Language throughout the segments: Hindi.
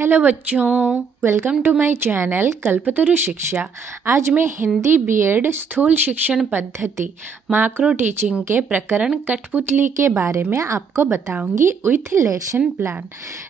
हेलो बच्चों, वेलकम टू माय चैनल कल्पतरु शिक्षा। आज मैं हिंदी बीएड स्थूल शिक्षण पद्धति माइक्रो टीचिंग के प्रकरण कठपुतली के बारे में आपको बताऊंगी विथ लेसन प्लान।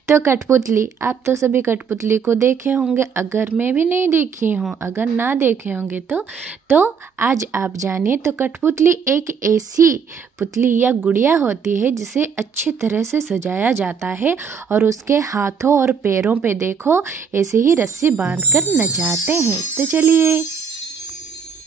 तो कठपुतली, आप तो सभी कठपुतली को देखे होंगे। अगर मैं भी नहीं देखी हूँ, अगर ना देखे होंगे तो आज आप जानिए। तो कठपुतली एक ऐसी पुतली या गुड़िया होती है जिसे अच्छी तरह से सजाया जाता है और उसके हाथों और पैरों पे देखो ऐसे ही रस्सी बांधकर नचाते हैं। तो चलिए,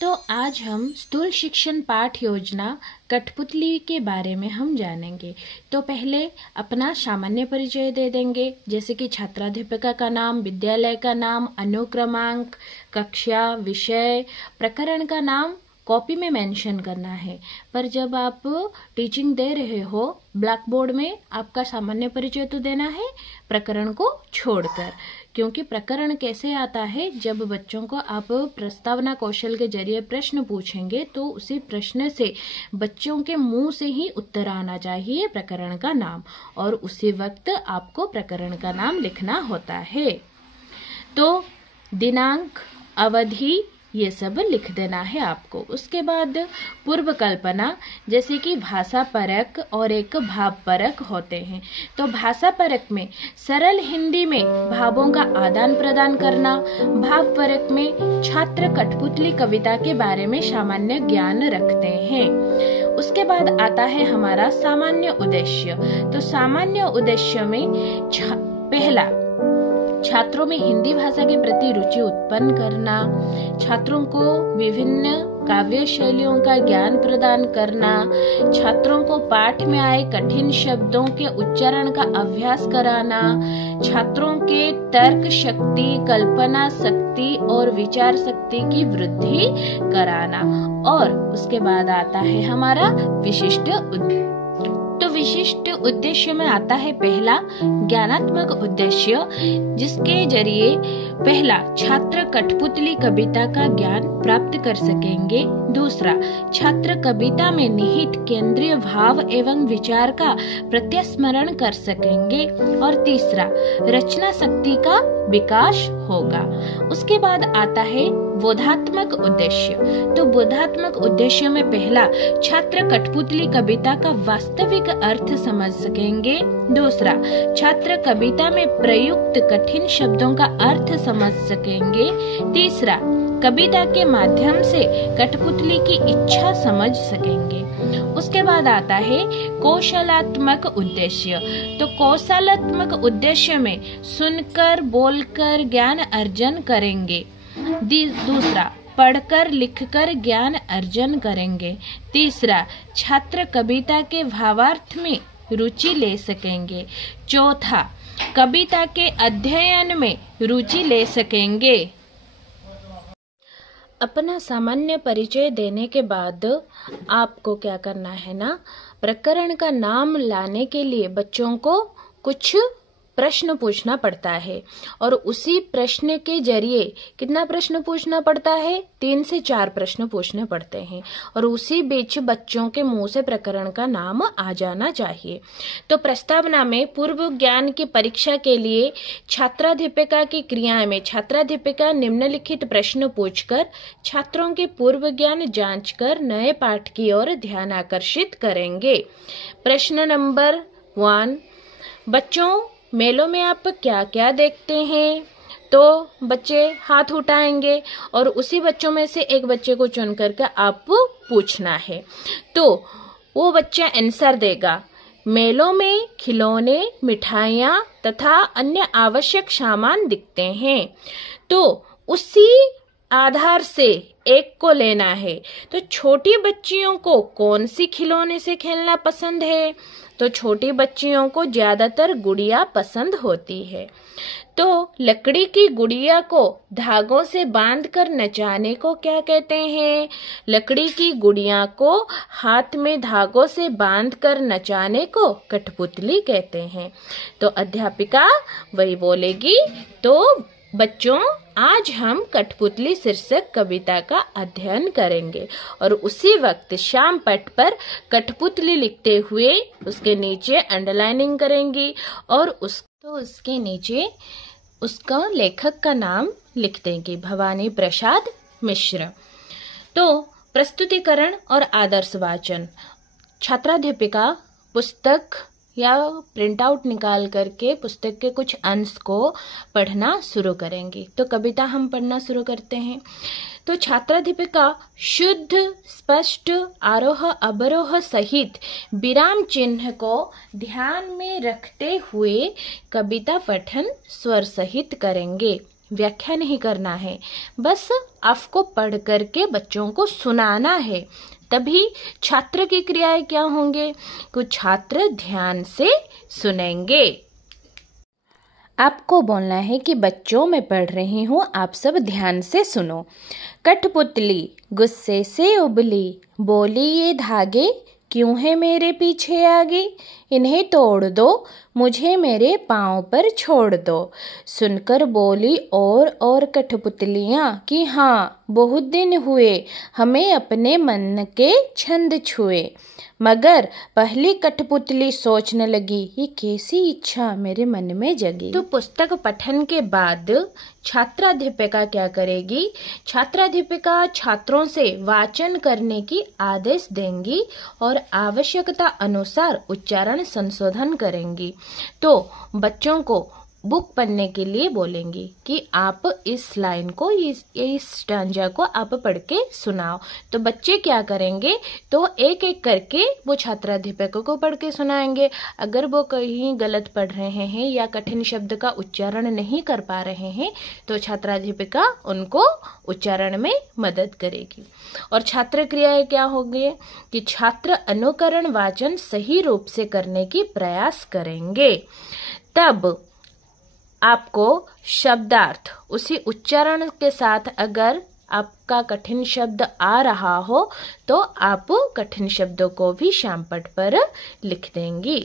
तो आज हम स्थूल शिक्षण पाठ योजना कठपुतली के बारे में हम जानेंगे। तो पहले अपना सामान्य परिचय दे देंगे, जैसे कि छात्राध्यापिका का नाम, विद्यालय का नाम, अनुक्रमांक, कक्षा, विषय, प्रकरण का नाम कॉपी में मेंशन करना है। पर जब आप टीचिंग दे रहे हो ब्लैक बोर्ड में, आपका सामान्य परिचय तो देना है प्रकरण को छोड़कर, क्योंकि प्रकरण कैसे आता है, जब बच्चों को आप प्रस्तावना कौशल के जरिए प्रश्न पूछेंगे तो उसी प्रश्न से बच्चों के मुंह से ही उत्तर आना चाहिए प्रकरण का नाम, और उसी वक्त आपको प्रकरण का नाम लिखना होता है। तो दिनांक, अवधि, ये सब लिख देना है आपको। उसके बाद पूर्व कल्पना, जैसे कि भाषा परक और एक भाव परक होते हैं। तो भाषा परक में सरल हिंदी में भावों का आदान प्रदान करना, भाव परक में छात्र कठपुतली कविता के बारे में सामान्य ज्ञान रखते हैं। उसके बाद आता है हमारा सामान्य उद्देश्य। तो सामान्य उद्देश्य में पहला, छात्रों में हिंदी भाषा के प्रति रुचि उत्पन्न करना, छात्रों को विभिन्न काव्य शैलियों का ज्ञान प्रदान करना, छात्रों को पाठ में आए कठिन शब्दों के उच्चारण का अभ्यास कराना, छात्रों के तर्क शक्ति, कल्पना शक्ति और विचार शक्ति की वृद्धि कराना। और उसके बाद आता है हमारा विशिष्ट उद्देश्य। तो विशिष्ट उद्देश्य में आता है पहला, ज्ञानात्मक उद्देश्य, जिसके जरिए पहला, छात्र कठपुतली कविता का ज्ञान प्राप्त कर सकेंगे। दूसरा, छात्र कविता में निहित केंद्रीय भाव एवं विचार का प्रत्यस्मरण कर सकेंगे। और तीसरा, रचना शक्ति का विकास होगा। उसके बाद आता है बोधात्मक उद्देश्य। तो बोधात्मक उद्देश्य में पहला, छात्र कठपुतली कविता का वास्तविक अर्थ समझ सकेंगे। दूसरा, छात्र कविता में प्रयुक्त कठिन शब्दों का अर्थ समझ सकेंगे। तीसरा, कविता के माध्यम से कठपुतली की इच्छा समझ सकेंगे। उसके बाद आता है कौशलात्मक उद्देश्य। तो कौशलात्मक उद्देश्य में सुनकर बोलकर ज्ञान अर्जन करेंगे। दूसरा, पढ़कर लिखकर ज्ञान अर्जन करेंगे। तीसरा, छात्र कविता के भावार्थ में रुचि ले सकेंगे। चौथा, कविता के अध्ययन में रुचि ले सकेंगे। अपना सामान्य परिचय देने के बाद आपको क्या करना है ना, प्रकरण का नाम लाने के लिए बच्चों को कुछ प्रश्न पूछना पड़ता है, और उसी प्रश्न के जरिए कितना प्रश्न पूछना पड़ता है, 3 से 4 प्रश्न पूछने पड़ते हैं, और उसी बीच बच्चों के मुंह से प्रकरण का नाम आ जाना चाहिए। तो प्रस्तावना में पूर्व ज्ञान की परीक्षा के लिए छात्राध्यापिका की क्रियाएं में छात्राध्यापिका निम्नलिखित प्रश्न पूछकर छात्रों के पूर्व ज्ञान जांचकर नए पाठ की ओर ध्यान आकर्षित करेंगे। प्रश्न नंबर 1, बच्चों, मेलों में आप क्या क्या देखते हैं? तो बच्चे हाथ उठाएंगे और उसी बच्चों में से एक बच्चे को चुन करके आप पूछना है। तो वो बच्चा आंसर देगा, मेलों में खिलौने, मिठाइयाँ तथा अन्य आवश्यक सामान दिखते हैं। तो उसी आधार से एक को लेना है। तो छोटी बच्चियों को कौन सी खिलौने से खेलना पसंद है? तो छोटी बच्चियों को ज्यादातर गुड़िया पसंद होती है। तो लकड़ी की गुड़िया को धागों से बांधकर नचाने को क्या कहते हैं? लकड़ी की गुड़िया को हाथ में धागों से बांधकर नचाने को कठपुतली कहते हैं। तो अध्यापिका वही बोलेगी। तो बच्चों, आज हम कठपुतली शीर्षक कविता का अध्ययन करेंगे, और उसी वक्त शाम पट पर कठपुतली लिखते हुए उसके नीचे अंडरलाइनिंग करेंगी, और उसके नीचे उसका लेखक का नाम लिख देंगे, भवानी प्रसाद मिश्र। तो प्रस्तुतिकरण और आदर्श वाचन, छात्राध्यापिका पुस्तक या प्रिंट आउट निकाल करके पुस्तक के कुछ अंश को पढ़ना शुरू करेंगे। तो कविता हम पढ़ना शुरू करते हैं। तो छात्राध्यापिका शुद्ध स्पष्ट आरोह अवरोह सहित विराम चिन्ह को ध्यान में रखते हुए कविता पठन स्वर सहित करेंगे। व्याख्या नहीं करना है, बस आपको पढ़ करके बच्चों को सुनाना है। तभी छात्र की क्रियाएं क्या होंगे? कुछ छात्र ध्यान से सुनेंगे। आपको बोलना है कि बच्चों मैं पढ़ रही हूँ, आप सब ध्यान से सुनो। कठपुतली गुस्से से उबली, बोली ये धागे क्यों है मेरे पीछे आगे, इन्हें तोड़ दो मुझे मेरे पाँव पर छोड़ दो। सुनकर बोली और कठपुतलियाँ कि हाँ बहुत दिन हुए हमें अपने मन के छंद छुए। मगर पहली कठपुतली सोचने लगी ये कैसी इच्छा मेरे मन में जगी। तो पुस्तक पठन के बाद छात्राध्यापिका क्या करेगी? छात्राध्यापिका छात्रों से वाचन करने की आदेश देंगी और आवश्यकता अनुसार उच्चारण संशोधन करेंगी। तो बच्चों को बुक पढ़ने के लिए बोलेंगी कि आप इस लाइन को इस स्टांजा को आप पढ़ के सुनाओ। तो बच्चे क्या करेंगे? तो एक एक करके वो छात्राध्यापकों को पढ़ के सुनाएंगे। अगर वो कहीं गलत पढ़ रहे हैं या कठिन शब्द का उच्चारण नहीं कर पा रहे हैं तो छात्राध्यापिका उनको उच्चारण में मदद करेगी। और छात्र क्रियाएं क्या होंगी कि छात्र अनुकरण वाचन सही रूप से करने की प्रयास करेंगे। तब आपको शब्दार्थ उसी उच्चारण के साथ, अगर आपका कठिन शब्द आ रहा हो तो आप कठिन शब्दों को भी श्यामपट्ट पर लिख देंगी।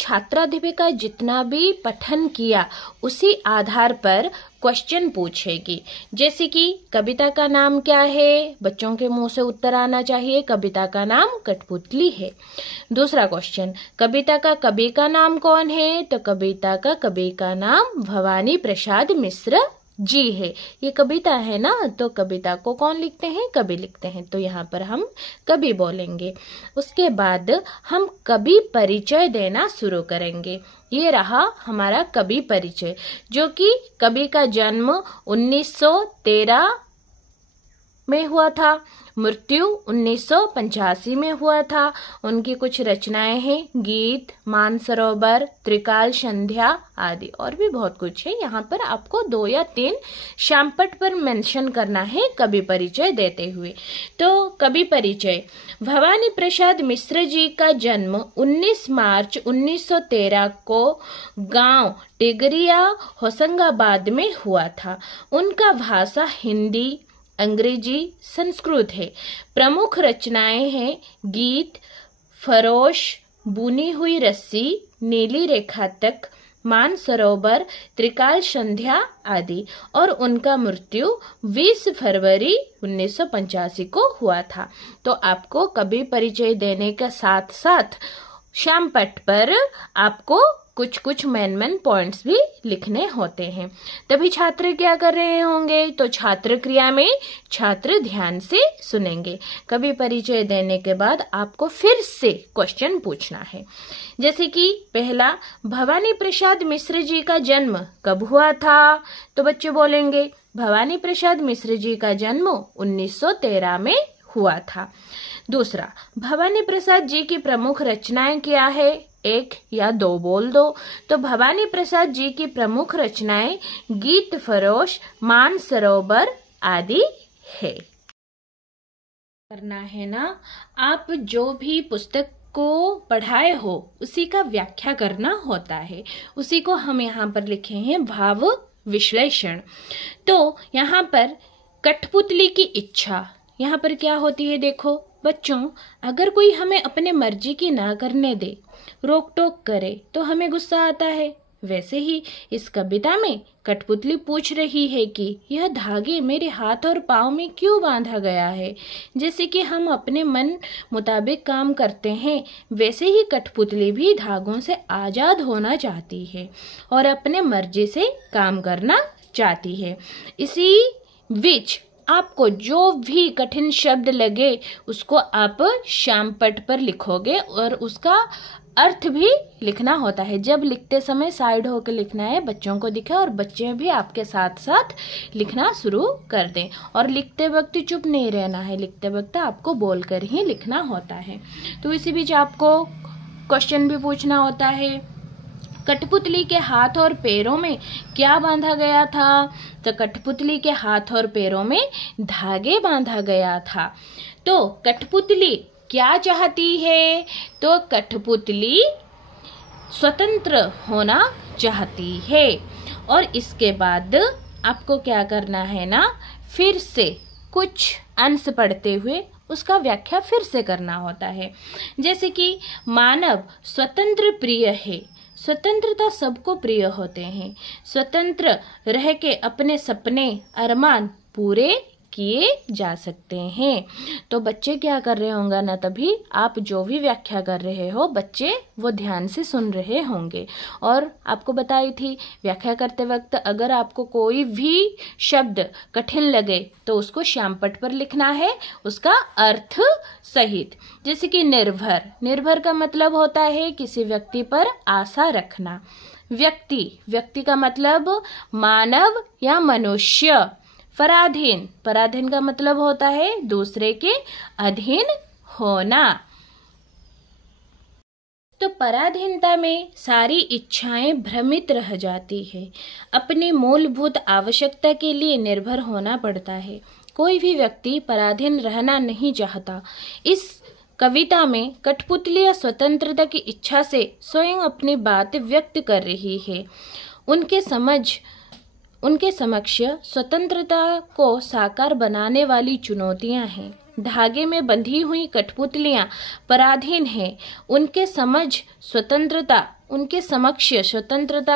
छात्राध्यापिका जितना भी पठन किया उसी आधार पर क्वेश्चन पूछेगी। जैसे कि कविता का नाम क्या है? बच्चों के मुंह से उत्तर आना चाहिए, कविता का नाम कठपुतली है। दूसरा क्वेश्चन, कविता का कवि का नाम कौन है? तो कविता का कवि का नाम भवानी प्रसाद मिश्र जी है। ये कविता है ना, तो कविता को कौन लिखते हैं? कवि लिखते हैं। तो यहाँ पर हम कवि बोलेंगे। उसके बाद हम कवि परिचय देना शुरू करेंगे। ये रहा हमारा कवि परिचय, जो कि कवि का जन्म 1913 में हुआ था, मृत्यु 1985 में हुआ था। उनकी कुछ रचनाएं हैं, गीत, मानसरोवर, त्रिकाल संध्या आदि, और भी बहुत कुछ है। यहाँ पर आपको 2 या 3 श्यामपट्ट पर मेंशन करना है कवि परिचय देते हुए। तो कवि परिचय, भवानी प्रसाद मिश्र जी का जन्म 19 मार्च 1913 को गांव टिगरिया होशंगाबाद में हुआ था। उनका भाषा हिंदी, अंग्रेजी, संस्कृत है। प्रमुख रचनाएं हैं गीत, फरोश, बुनी हुई रस्सी, नीली रेखा तक, मानसरोवर, त्रिकाल संध्या आदि। और उनका मृत्यु 20 फरवरी 1985 को हुआ था। तो आपको कवि परिचय देने के साथ साथ श्यामपट्ट पर आपको कुछ कुछ मेन पॉइंट्स भी लिखने होते हैं। तभी छात्र क्या कर रहे होंगे? तो छात्र क्रिया में छात्र ध्यान से सुनेंगे। कवि परिचय देने के बाद आपको फिर से क्वेश्चन पूछना है। जैसे कि पहला, भवानी प्रसाद मिश्र जी का जन्म कब हुआ था? तो बच्चे बोलेंगे भवानी प्रसाद मिश्र जी का जन्म 1913 में हुआ था। दूसरा, भवानी प्रसाद जी की प्रमुख रचनाएं क्या है? 1 या 2 बोल दो। तो भवानी प्रसाद जी की प्रमुख रचनाएं गीत, फरोश, मानसरोवर आदि है। करना है ना, आप जो भी पुस्तक को पढ़ाए हो उसी का व्याख्या करना होता है। उसी को हम यहाँ पर लिखे हैं भाव विश्लेषण। तो यहाँ पर कठपुतली की इच्छा, यहाँ पर क्या होती है? देखो बच्चों, अगर कोई हमें अपने मर्जी की ना करने दे, रोक टोक करे, तो हमें गुस्सा आता है। वैसे ही इस कविता में कठपुतली पूछ रही है कि यह धागे मेरे हाथ और पाँव में क्यों बांधा गया है। जैसे कि हम अपने मन मुताबिक काम करते हैं, वैसे ही कठपुतली भी धागों से आज़ाद होना चाहती है और अपने मर्जी से काम करना चाहती है। इसी बीच आपको जो भी कठिन शब्द लगे उसको आप श्यामपट्ट पर लिखोगे और उसका अर्थ भी लिखना होता है। जब लिखते समय साइड होकर लिखना है, बच्चों को दिखे और बच्चे भी आपके साथ साथ लिखना शुरू कर दें। और लिखते वक्त चुप नहीं रहना है, लिखते वक्त आपको बोलकर ही लिखना होता है। तो इसी बीच आपको क्वेश्चन भी पूछना होता है, कठपुतली के हाथ और पैरों में क्या बांधा गया था। तो कठपुतली के हाथ और पैरों में धागे बांधा गया था। तो कठपुतली क्या चाहती है। तो कठपुतली स्वतंत्र होना चाहती है। और इसके बाद आपको क्या करना है ना, फिर से कुछ अंश पढ़ते हुए उसका व्याख्या फिर से करना होता है। जैसे कि मानव स्वतंत्र प्रिय है। स्वतंत्रता सबको प्रिय होते हैं। स्वतंत्र रह के अपने सपने अरमान पूरे किए जा सकते हैं। तो बच्चे क्या कर रहे होंगे ना, तभी आप जो भी व्याख्या कर रहे हो बच्चे वो ध्यान से सुन रहे होंगे। और आपको बताई थी व्याख्या करते वक्त अगर आपको कोई भी शब्द कठिन लगे तो उसको श्यामपट्ट पर लिखना है, उसका अर्थ सहित। जैसे कि निर्भर, निर्भर का मतलब होता है किसी व्यक्ति पर आशा रखना। व्यक्ति का मतलब मानव या मनुष्य। पराधीन, पराधीन का मतलब होता है दूसरे के अधीन होना। तो पराधीनता में सारी इच्छाएं भ्रमित रह जाती है। अपनी मूलभूत आवश्यकता के लिए निर्भर होना पड़ता है। कोई भी व्यक्ति पराधीन रहना नहीं चाहता। इस कविता में कठपुतली स्वतंत्रता की इच्छा से स्वयं अपनी बात व्यक्त कर रही है। उनके समक्ष स्वतंत्रता को साकार बनाने वाली चुनौतियां हैं। धागे में बंधी हुई कठपुतलियां पराधीन हैं। उनके समक्ष स्वतंत्रता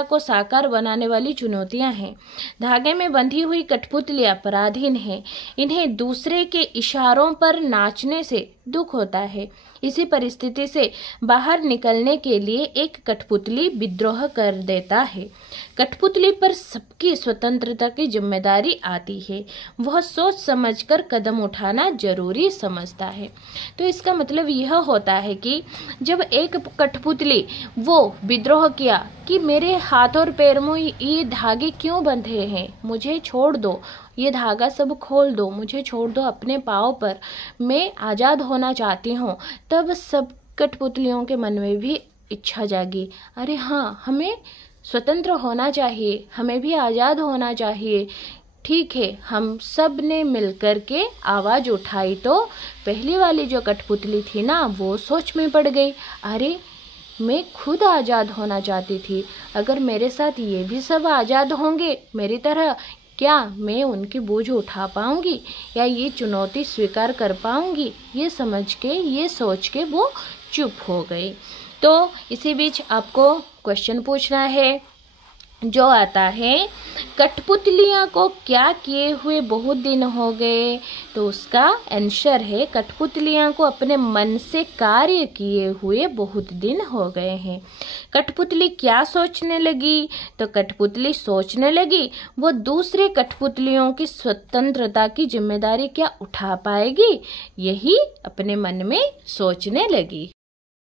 को साकार बनाने वाली चुनौतियां हैं। धागे में बंधी हुई कठपुतलियां पराधीन हैं। इन्हें दूसरे के इशारों पर नाचने से दुख होता है। इसी परिस्थिति से बाहर निकलने के लिए एक कठपुतली विद्रोह कर देता है। कठपुतली पर सबकी स्वतंत्रता की जिम्मेदारी आती है। वह सोच समझकर कदम उठाना जरूरी समझता है। तो इसका मतलब यह होता है कि जब एक कठपुतली वो विद्रोह किया कि मेरे हाथ और पैर में ये धागे क्यों बंधे हैं, मुझे छोड़ दो, ये धागा सब खोल दो, मुझे छोड़ दो अपने पाँव पर, मैं आज़ाद होना चाहती हूँ। तब सब कठपुतलियों के मन में भी इच्छा जागी, अरे हाँ, हमें स्वतंत्र होना चाहिए, हमें भी आज़ाद होना चाहिए। ठीक है, हम सब ने मिलकर के आवाज़ उठाई। तो पहली वाली जो कठपुतली थी ना, वो सोच में पड़ गई, अरे मैं खुद आज़ाद होना चाहती थी, अगर मेरे साथ ये भी सब आज़ाद होंगे मेरी तरह, क्या मैं उनकी बोझ उठा पाऊंगी या ये चुनौती स्वीकार कर पाऊंगी। ये समझ के, ये सोच के वो चुप हो गई। तो इसी बीच आपको क्वेश्चन पूछना है जो आता है, कठपुतलियाँ को क्या किए हुए बहुत दिन हो गए। तो उसका आंसर है, कठपुतलियाँ को अपने मन से कार्य किए हुए बहुत दिन हो गए हैं। कठपुतली क्या सोचने लगी। तो कठपुतली सोचने लगी वो दूसरे कठपुतलियों की स्वतंत्रता की जिम्मेदारी क्या उठा पाएगी, यही अपने मन में सोचने लगी।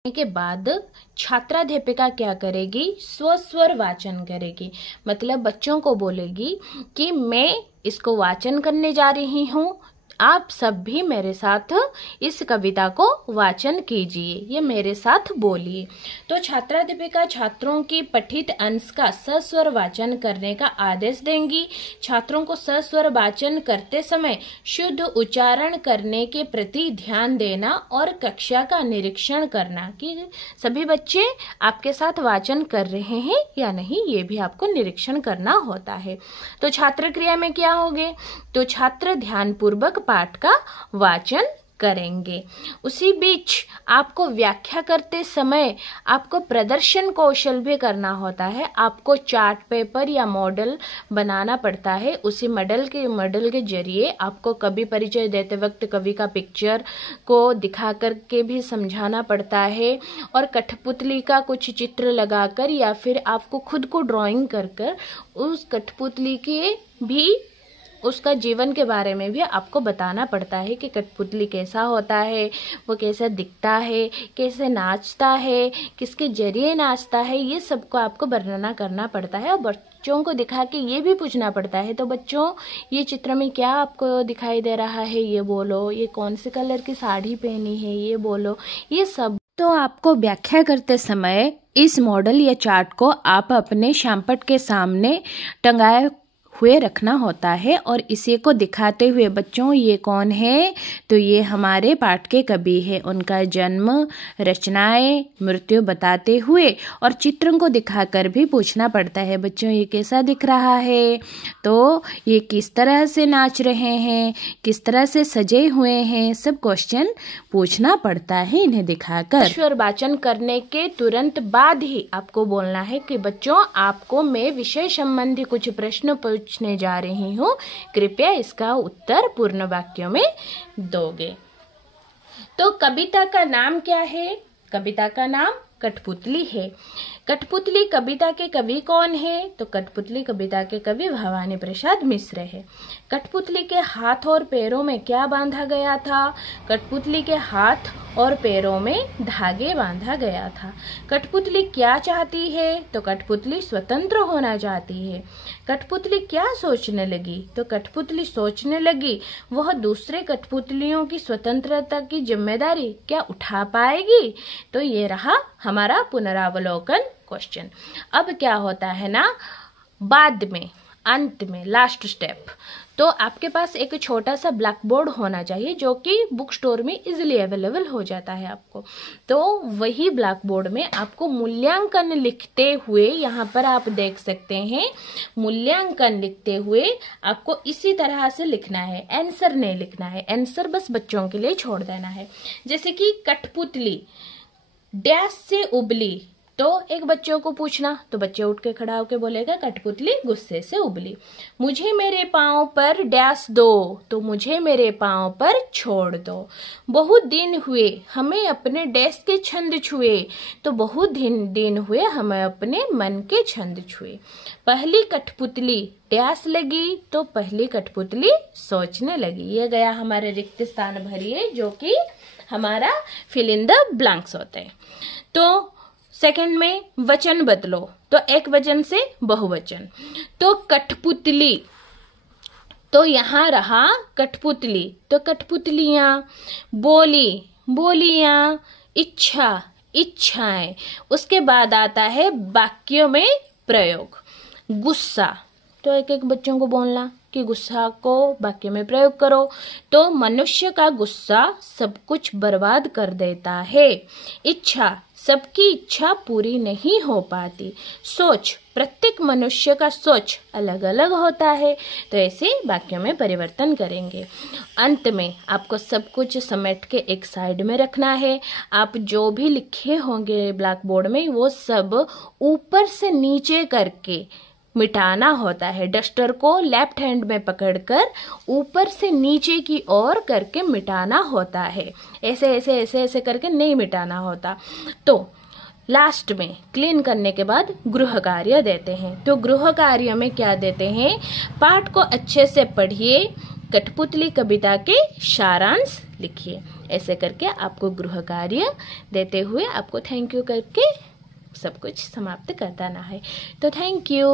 के बाद छात्राध्यापिका क्या करेगी, स्वस्वर वाचन करेगी। मतलब बच्चों को बोलेगी कि मैं इसको वाचन करने जा रही हूँ, आप सब भी मेरे साथ इस कविता को वाचन कीजिए, ये मेरे साथ बोलिए। तो छात्राध्यापिका छात्रों की पठित अंश का सस्वर वाचन करने का आदेश देंगी। छात्रों को सस्वर वाचन करते समय शुद्ध उच्चारण करने के प्रति ध्यान देना और कक्षा का निरीक्षण करना कि सभी बच्चे आपके साथ वाचन कर रहे हैं या नहीं, ये भी आपको निरीक्षण करना होता है। तो छात्र क्रिया में क्या होगे, तो छात्र ध्यानपूर्वक पाठ का वाचन करेंगे। उसी बीच आपको व्याख्या करते समय आपको प्रदर्शन कौशल भी करना होता है। आपको चार्ट पेपर या मॉडल बनाना पड़ता है। उसी मॉडल के जरिए आपको कवि परिचय देते वक्त कवि का पिक्चर को दिखा करके भी समझाना पड़ता है, और कठपुतली का कुछ चित्र लगाकर या फिर आपको खुद को ड्राइंग कर कर उस कठपुतली के भी उसका जीवन के बारे में भी आपको बताना पड़ता है कि कठपुतली कैसा होता है, वो कैसा दिखता है, कैसे नाचता है, किसके जरिए नाचता है, ये सबको आपको वर्णना करना पड़ता है। और बच्चों को दिखा के ये भी पूछना पड़ता है, तो बच्चों ये चित्र में क्या आपको दिखाई दे रहा है, ये बोलो। ये कौन से कलर की साड़ी पहनी है, ये बोलो। ये सब तो आपको व्याख्या करते समय इस मॉडल या चार्ट को आप अपने श्यामपट्ट के सामने टंगाए हुए रखना होता है, और इसी को दिखाते हुए बच्चों ये कौन है, तो ये हमारे पाठ के कवि है। उनका जन्म, रचनाएं, मृत्यु बताते हुए और चित्रों को दिखाकर भी पूछना पड़ता है, बच्चों ये कैसा दिख रहा है, तो ये किस तरह से नाच रहे हैं, किस तरह से सजे हुए हैं, सब क्वेश्चन पूछना पड़ता है इन्हें दिखाकर। ईश्वर वाचन करने के तुरंत बाद ही आपको बोलना है कि बच्चों आपको मैं विषय संबंधी कुछ प्रश्न पूछने जा रही हूँ, कृपया इसका उत्तर पूर्ण वाक्यों में दोगे। तो कविता का नाम क्या है? कविता का नाम कठपुतली है। कठपुतली कविता के कवि कौन है? तो कठपुतली कविता के कवि भवानी प्रसाद मिश्र है। कठपुतली के हाथ और पैरों में क्या बांधा गया था? कठपुतली के हाथ और पैरों में धागे बांधा गया था। कठपुतली क्या चाहती है? तो कठपुतली स्वतंत्र होना चाहती है। कठपुतली क्या सोचने लगी? तो कठपुतली सोचने लगी वह दूसरे कठपुतलियों की स्वतंत्रता की जिम्मेदारी क्या उठा पाएगी? तो ये रहा हमारा पुनरावलोकन क्वेश्चन। अब क्या होता है ना, बाद में अंत में लास्ट स्टेप, तो आपके पास एक छोटा सा ब्लैक बोर्ड होना चाहिए जो कि बुक स्टोर में इजीली अवेलेबल हो जाता है आपको। तो वही ब्लैक बोर्ड में आपको मूल्यांकन लिखते हुए, यहाँ पर आप देख सकते हैं मूल्यांकन लिखते हुए आपको इसी तरह से लिखना है, आंसर नहीं लिखना है। आंसर बस बच्चों के लिए छोड़ देना है। जैसे कि कठपुतली डैश से उबली, तो एक बच्चों को पूछना, तो बच्चे उठ के खड़ा होकर बोलेगा कठपुतली गुस्से से उबली। मुझे मेरे पाँव पर डैश दो, तो मुझे मेरे पाँव पर छोड़ दो। बहुत दिन हुए हमें अपने डैश के छंद छुए, तो बहुत दिन हुए हमें अपने मन के छंद छुए। पहली कठपुतली डैश लगी, तो पहली कठपुतली सोचने लगी। ये गया हमारे रिक्त स्थान भरिए, जो कि हमारा फिल इन द ब्लैंक्स होते हैं। तो सेकंड में वचन बदलो, तो एक वचन से बहुवचन। तो कठपुतली, तो यहाँ रहा कठपुतली, तो कठपुतलियां। बोली, बोलियां। इच्छा, इच्छाएं। उसके बाद आता है वाक्यों में प्रयोग। गुस्सा, तो एक एक बच्चों को बोलना कि गुस्सा को वाक्य में प्रयोग करो। तो मनुष्य का गुस्सा सब कुछ बर्बाद कर देता है। इच्छा, सबकी इच्छा पूरी नहीं हो पाती। सोच, प्रत्येक मनुष्य का सोच अलग अलग होता है। तो ऐसे वाक्यों में परिवर्तन करेंगे। अंत में आपको सब कुछ समेट के एक साइड में रखना है। आप जो भी लिखे होंगे ब्लैक बोर्ड में वो सब ऊपर से नीचे करके मिटाना होता है। डस्टर को लेफ्ट हैंड में पकड़कर ऊपर से नीचे की ओर करके मिटाना होता है। ऐसे ऐसे ऐसे ऐसे करके नहीं मिटाना होता। तो लास्ट में क्लीन करने के बाद गृह कार्य देते हैं। तो गृह कार्य में क्या देते हैं? पाठ को अच्छे से पढ़िए, कठपुतली कविता के सारांश लिखिए। ऐसे करके आपको गृह कार्य देते हुए आपको थैंक यू करके सब कुछ समाप्त कर देना है। तो थैंक यू।